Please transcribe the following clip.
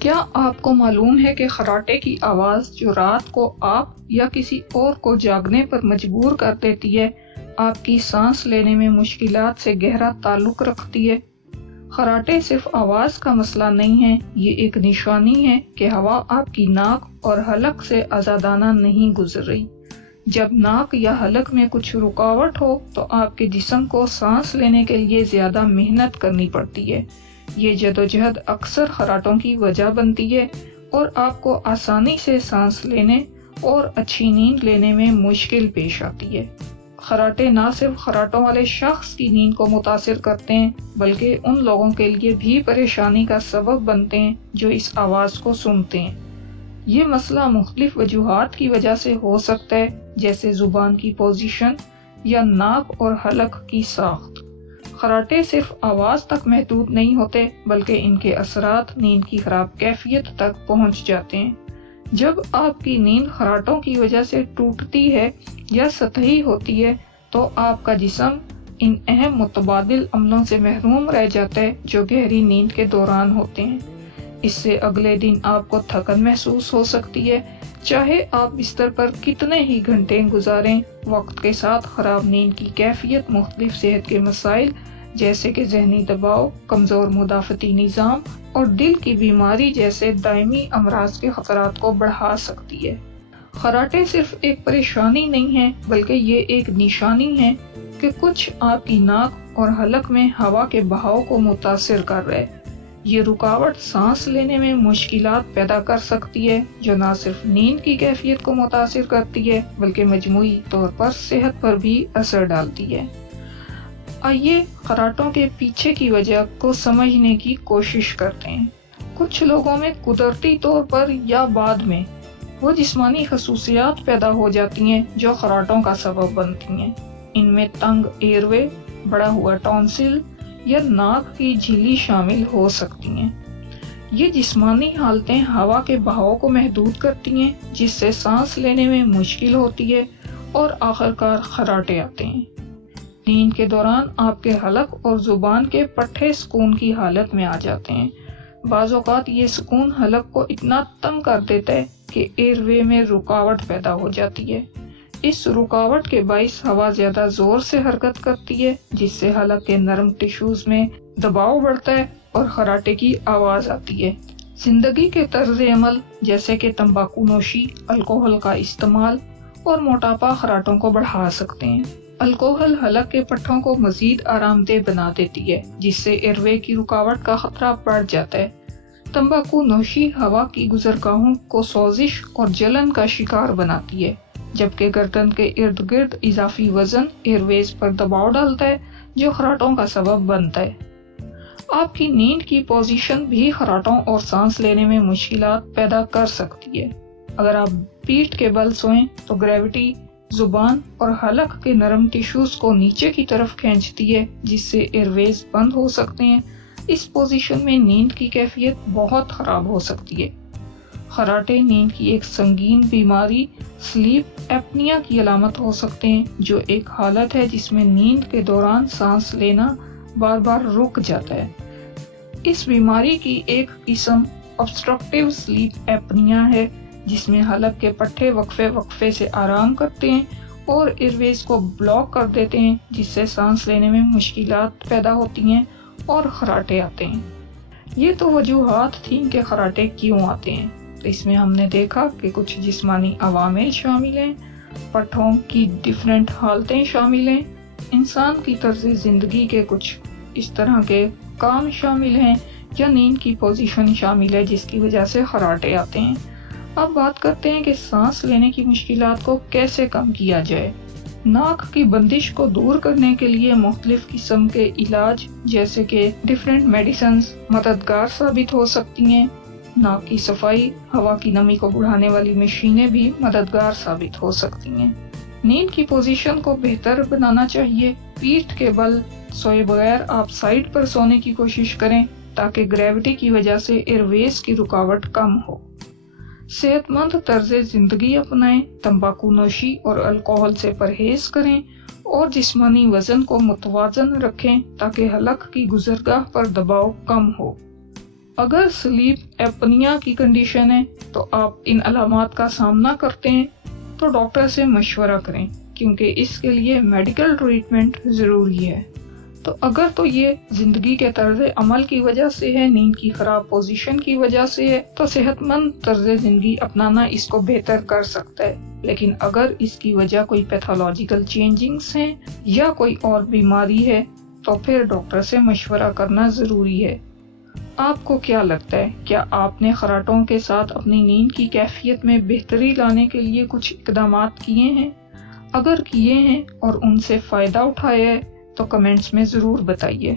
کیا آپ کو معلوم ہے کہ خراٹے کی آواز جو رات کو آپ یا کسی اور کو جاگنے پر مجبور کر دیتی ہے، آپ کی سانس لینے میں مشکلات سے گہرا تعلق رکھتی ہے؟ خراٹے صرف آواز کا مسئلہ نہیں ہے، یہ ایک نشانی ہے کہ ہوا آپ کی ناک اور حلق سے آزادانہ نہیں گزر رہی۔ جب ناک یا حلق میں کچھ رکاوٹ ہو تو آپ کے جسم کو سانس لینے کے لیے زیادہ محنت کرنی پڑتی ہے۔ یہ جدوجہد اکثر خراٹوں کی وجہ بنتی ہے اور آپ کو آسانی سے سانس لینے اور اچھی نیند لینے میں مشکل پیش آتی ہے۔ خراٹے نہ صرف خراٹوں والے شخص کی نیند کو متاثر کرتے ہیں بلکہ ان لوگوں کے لیے بھی پریشانی کا سبب بنتے ہیں جو اس آواز کو سنتے ہیں۔ یہ مسئلہ مختلف وجوہات کی وجہ سے ہو سکتا ہے، جیسے زبان کی پوزیشن یا ناک اور حلق کی ساخت۔ خراٹے صرف آواز تک محدود نہیں ہوتے بلکہ ان کے اثرات نیند کی خراب کیفیت تک پہنچ جاتے ہیں۔ جب آپ کی نیند خراٹوں کی وجہ سے ٹوٹتی ہے یا سطحی ہوتی ہے تو آپ کا جسم ان اہم متبادل عملوں سے محروم رہ جاتا ہے جو گہری نیند کے دوران ہوتے ہیں۔ اس سے اگلے دن آپ کو تھکن محسوس ہو سکتی ہے، چاہے آپ بستر پر کتنے ہی گھنٹے گزاریں۔ وقت کے ساتھ خراب نیند کی کیفیت مختلف صحت کے مسائل جیسے کہ ذہنی دباؤ، کمزور مدافعتی نظام اور دل کی بیماری جیسے دائمی امراض کے خطرات کو بڑھا سکتی ہے۔ خراٹے صرف ایک پریشانی نہیں ہے بلکہ یہ ایک نشانی ہے کہ کچھ آپ کی ناک اور حلق میں ہوا کے بہاؤ کو متاثر کر رہے۔ یہ رکاوٹ سانس لینے میں مشکلات پیدا کر سکتی ہے جو نہ صرف نیند کی کیفیت کو متاثر کرتی ہے بلکہ مجموعی طور پر صحت پر بھی اثر ڈالتی ہے۔ آئیے خراٹوں کے پیچھے کی وجہ کو سمجھنے کی کوشش کرتے ہیں۔ کچھ لوگوں میں قدرتی طور پر یا بعد میں وہ جسمانی خصوصیات پیدا ہو جاتی ہیں جو خراٹوں کا سبب بنتی ہیں۔ ان میں تنگ ایئر وے، بڑا ہوا ٹونسل یا ناک کی جھلی شامل ہو سکتی ہیں۔ یہ جسمانی حالتیں ہوا کے بہاؤ کو محدود کرتی ہیں جس سے سانس لینے میں مشکل ہوتی ہے اور آخرکار خراٹے آتے ہیں۔ نیند کے دوران آپ کے حلق اور زبان کے پٹھے سکون کی حالت میں آ جاتے ہیں۔ بعض اوقات یہ سکون حلق کو اتنا تنگ کر دیتا ہے کہ ایئر وے میں رکاوٹ پیدا ہو جاتی ہے۔ اس رکاوٹ کے باعث ہوا زیادہ زور سے حرکت کرتی ہے جس سے حلق کے نرم ٹشوز میں دباؤ بڑھتا ہے اور خراٹے کی آواز آتی ہے۔ زندگی کے طرز عمل جیسے کہ تمباکو نوشی، الکوہل کا استعمال اور موٹاپا خراٹوں کو بڑھا سکتے ہیں۔ الکوہل حلق کے پٹھوں کو مزید آرام دہ بنا دیتی ہے جس سے ایئر وے کی رکاوٹ کا خطرہ بڑھ جاتا ہے۔ تمباکو نوشی ہوا کی گزرگاہوں کو سوزش اور جلن کا شکار بناتی ہے، جبکہ گردن کے ارد گرد اضافی وزن ایئر ویز پر دباؤ ڈالتا ہے جو خراٹوں کا سبب بنتا ہے۔ آپ کی نیند کی پوزیشن بھی خراٹوں اور سانس لینے میں مشکلات پیدا کر سکتی ہے۔ اگر آپ پیٹھ کے بل سوئیں تو گریوٹی زبان اور حلق کے نرم ٹشوز کو نیچے کی طرف کھینچتی ہے جس سے ایئر ویز بند ہو سکتے ہیں۔ اس پوزیشن میں نیند کی کیفیت بہت خراب ہو سکتی ہے۔ خراٹے نیند کی ایک سنگین بیماری سلیپ ایپنیا کی علامت ہو سکتے ہیں، جو ایک حالت ہے جس میں نیند کے دوران سانس لینا بار بار رک جاتا ہے۔ اس بیماری کی ایک قسم obstructive sleep apnea ہے جس میں حلق کے پٹھے وقفے سے آرام کرتے ہیں اور ایئر ویز کو بلاک کر دیتے ہیں جس سے سانس لینے میں مشکلات پیدا ہوتی ہیں اور خراٹے آتے ہیں۔ یہ تو وجوہات تھیں کہ خراٹے کیوں آتے ہیں۔ تو اس میں ہم نے دیکھا کہ کچھ جسمانی عوامل شامل ہیں، پٹھوں کی ڈیفرنٹ حالتیں شامل ہیں، انسان کی طرز زندگی کے کچھ اس طرح کے کام شامل ہیں یا نیند کی پوزیشن شامل ہے جس کی وجہ سے خراٹے آتے ہیں۔ اب بات کرتے ہیں کہ سانس لینے کی مشکلات کو کیسے کم کیا جائے۔ ناک کی بندش کو دور کرنے کے لیے مختلف قسم کے علاج جیسے کہ ڈیفرنٹ میڈیسنز مددگار ثابت ہو سکتی ہیں۔ ناک کی صفائی، ہوا کی نمی کو بڑھانے والی مشینیں بھی مددگار ثابت ہو سکتی ہیں۔ نیند کی پوزیشن کو بہتر بنانا چاہیے۔ پیٹھ کے بل سوئے بغیر آپ سائڈ پر سونے کی کوشش کریں تاکہ گریوٹی کی وجہ سے ایئر ویز کی رکاوٹ کم ہو۔ صحت مند طرز زندگی اپنائیں، تمباکو نوشی اور الکوہل سے پرہیز کریں اور جسمانی وزن کو متوازن رکھیں تاکہ حلق کی گزرگاہ پر دباؤ کم ہو۔ اگر سلیپ ایپنیا کی کنڈیشن ہے تو آپ ان علامات کا سامنا کرتے ہیں تو ڈاکٹر سے مشورہ کریں، کیونکہ اس کے لیے میڈیکل ٹریٹمنٹ ضروری ہے۔ تو اگر تو یہ زندگی کے طرز عمل کی وجہ سے ہے، نیند کی خراب پوزیشن کی وجہ سے ہے، تو صحت مند طرز زندگی اپنانا اس کو بہتر کر سکتا ہے۔ لیکن اگر اس کی وجہ کوئی پیتھولوجیکل چینجنگز ہیں یا کوئی اور بیماری ہے تو پھر ڈاکٹر سے مشورہ کرنا ضروری ہے۔ آپ کو کیا لگتا ہے، کیا آپ نے خراٹوں کے ساتھ اپنی نیند کی کیفیت میں بہتری لانے کے لیے کچھ اقدامات کیے ہیں؟ اگر کیے ہیں اور ان سے فائدہ اٹھایا ہے تو کمنٹس میں ضرور بتائیے۔